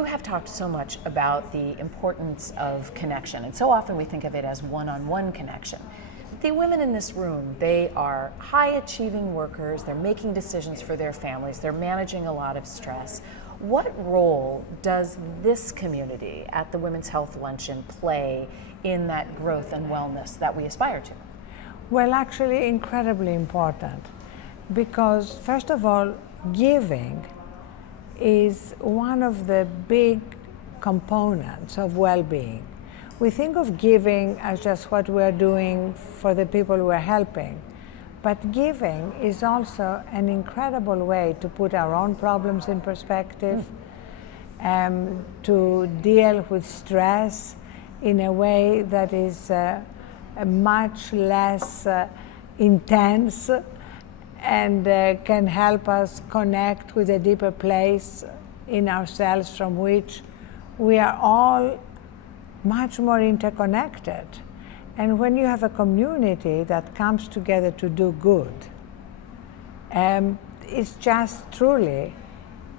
You have talked so much about the importance of connection, and so often we think of it as one-on-one connection. The women in this room, they are high-achieving workers, they're making decisions for their families, they're managing a lot of stress. What role does this community at the Women's Health Luncheon play in that growth and wellness that we aspire to? Well, actually incredibly important, because first of all, giving is one of the big components of well-being. We think of giving as just what we're doing for the people we're helping, but giving is also an incredible way to put our own problems in perspective, to deal with stress in a way that is much less intense and can help us connect with a deeper place in ourselves from which we are all much more interconnected. And when you have a community that comes together to do good, it's just truly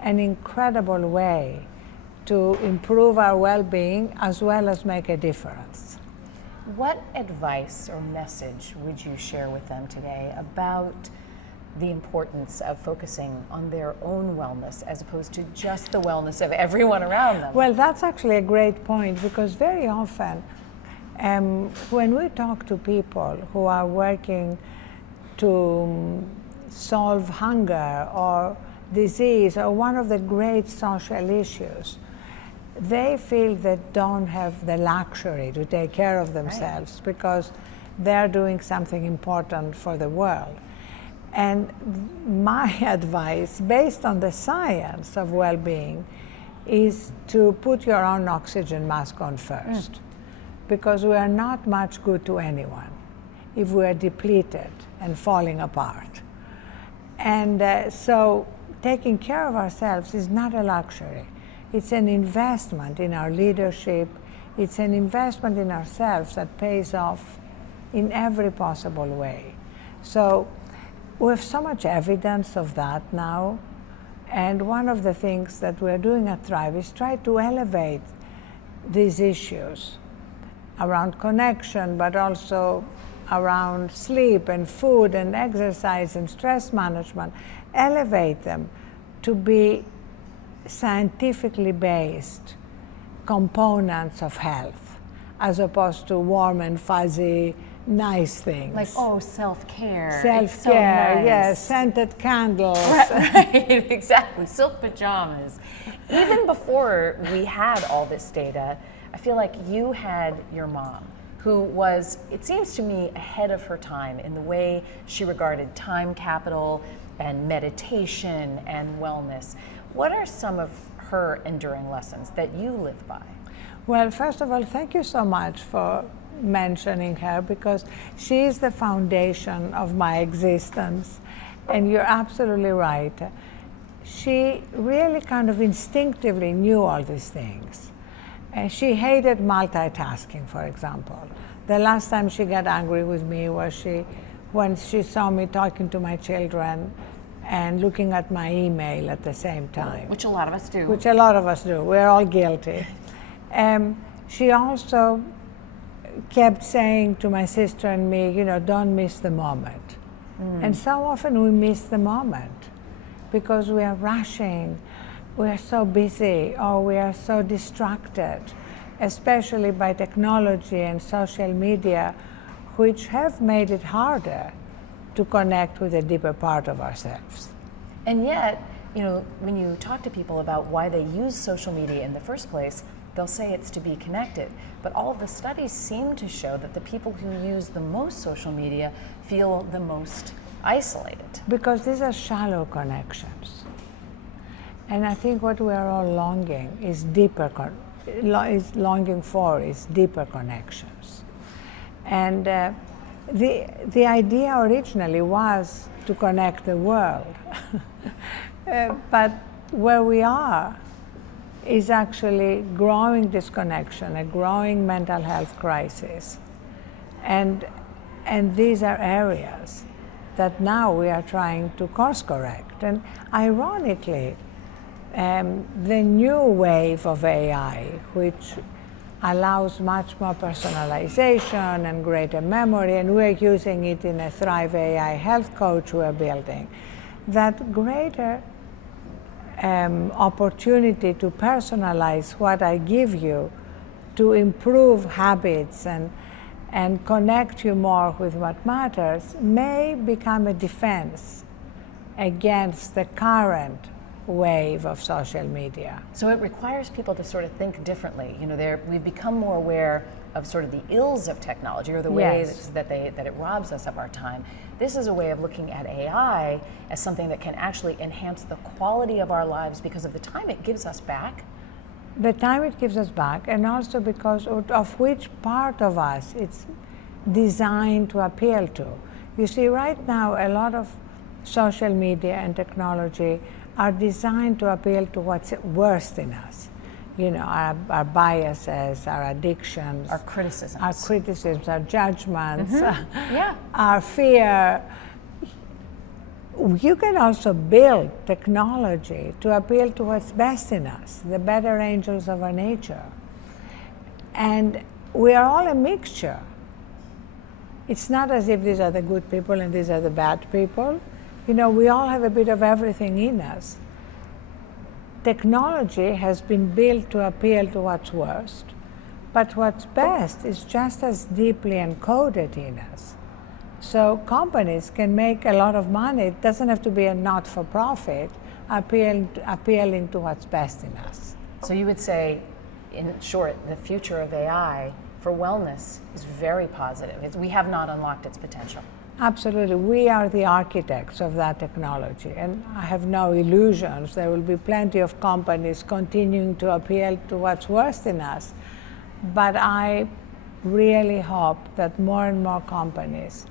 an incredible way to improve our well-being as well as make a difference. What advice or message would you share with them today about the importance of focusing on their own wellness as opposed to just the wellness of everyone around them? Well, that's actually a great point, because very often when we talk to people who are working to solve hunger or disease or one of the great social issues, they feel they don't have the luxury to take care of themselves, right, because they're doing something important for the world. And my advice, based on the science of well-being, is to put your own oxygen mask on first, because we are not much good to anyone if we are depleted and falling apart. And so taking care of ourselves is not a luxury. It's an investment in our leadership. It's an investment in ourselves that pays off in every possible way. So we have so much evidence of that now, and one of the things that we're doing at Thrive is try to elevate these issues around connection, but also around sleep and food and exercise and stress management, elevate them to be scientifically based components of health, as opposed to warm and fuzzy nice things. Like, oh, self-care. Self-care, so nice. Yes, scented candles. Right, exactly, silk pajamas. Even before we had all this data, I feel like you had your mom, who was, it seems to me, ahead of her time in the way she regarded time capital and meditation and wellness. What are some of her enduring lessons that you live by? Well, first of all, thank you so much for mentioning her, because she is the foundation of my existence. And you're absolutely right. She really kind of instinctively knew all these things. And she hated multitasking, for example. The last time she got angry with me was when she saw me talking to my children and looking at my email at the same time. Which a lot of us do. Which a lot of us do. We're all guilty. She also kept saying to my sister and me, you know, don't miss the moment. And so often we miss the moment because we are rushing, we are so busy, or we are so distracted, especially by technology and social media, which have made it harder to connect with a deeper part of ourselves. And yet, you know, when you talk to people about why they use social media in the first place, they'll say it's to be connected. But all of the studies seem to show that the people who use the most social media feel the most isolated. Because these are shallow connections. And I think what we are all longing is deeper connections. And the idea originally was to connect the world. But where we are is actually growing disconnection, a growing mental health crisis. And these are areas that now we are trying to course correct. And ironically, the new wave of AI, which allows much more personalization and greater memory, and we're using it in a Thrive AI health coach we're building, that greater opportunity to personalize what I give you to improve habits and connect you more with what matters may become a defense against the current wave of social media. So it requires people to sort of think differently. You know, we've become more aware of sort of the ills of technology, or the ways that it robs us of our time. This is a way of looking at AI as something that can actually enhance the quality of our lives because of the time it gives us back. The time it gives us back, and also because of which part of us it's designed to appeal to. You see, right now, a lot of social media and technology are designed to appeal to what's worst in us. You know, our biases, our addictions, our criticisms, our judgments, yeah, our fear. You can also build technology to appeal to what's best in us, the better angels of our nature. And we are all a mixture. It's not as if these are the good people and these are the bad people. You know, we all have a bit of everything in us. Technology has been built to appeal to what's worst, but what's best is just as deeply encoded in us. So companies can make a lot of money. It doesn't have to be a not-for-profit, appealing to what's best in us. So you would say, in short, the future of AI for wellness is very positive. We have not unlocked its potential. Absolutely. We are the architects of that technology, and I have no illusions. There will be plenty of companies continuing to appeal to what's worst in us. But I really hope that more and more companies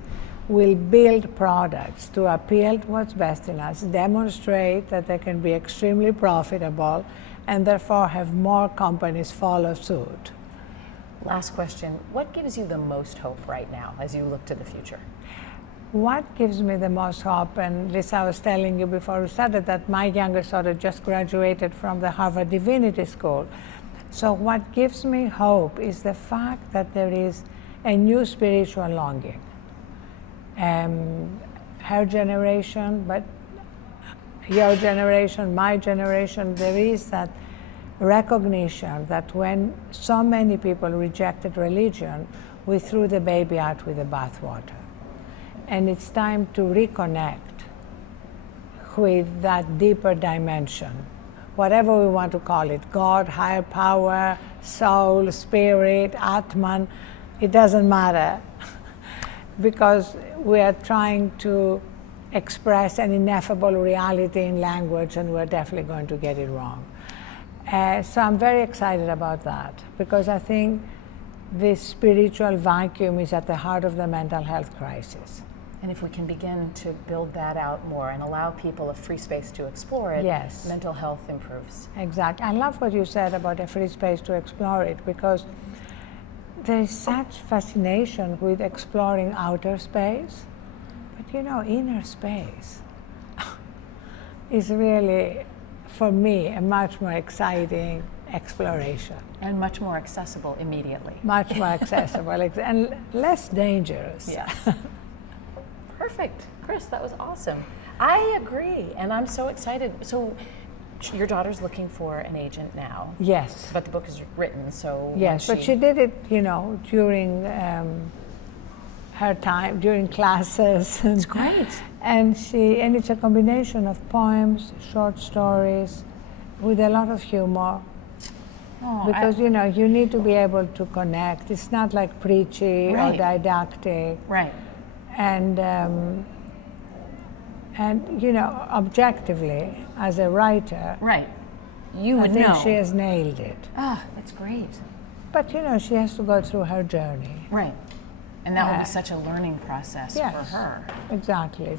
will build products to appeal to what's best in us, demonstrate that they can be extremely profitable, and therefore have more companies follow suit. Last question, what gives you the most hope right now as you look to the future? What gives me the most hope, and Lisa, I was telling you before we started that my youngest daughter just graduated from the Harvard Divinity School. So what gives me hope is the fact that there is a new spiritual longing. Her generation, but your generation, my generation, there is that recognition that when so many people rejected religion, we threw the baby out with the bathwater. And it's time to reconnect with that deeper dimension, whatever we want to call it, God, higher power, soul, spirit, Atman, it doesn't matter, because we are trying to express an ineffable reality in language, and we're definitely going to get it wrong. So I'm very excited about that, because I think this spiritual vacuum is at the heart of the mental health crisis. And if we can begin to build that out more and allow people a free space to explore it, yes, mental health improves. Exactly. I love what you said about a free space to explore it, because there is such fascination with exploring outer space, but you know, inner space is really, for me, a much more exciting exploration. And much more accessible immediately. Much more accessible and less dangerous. Yes. Perfect. Chris, that was awesome. I agree, and I'm so excited. So your daughter's looking for an agent now. Yes. But the book is written, so... Yes, but she did it, you know, during her time, during classes. It's great. And it's a combination of poems, short stories, with a lot of humor. Oh, because, you know, you need to be able to connect. It's not like preachy or didactic. Right. And you know, objectively, as a writer, right, you would know. I think she has nailed it. Ah, that's great. But you know, she has to go through her journey. Right, and that will be such a learning process for her. Exactly.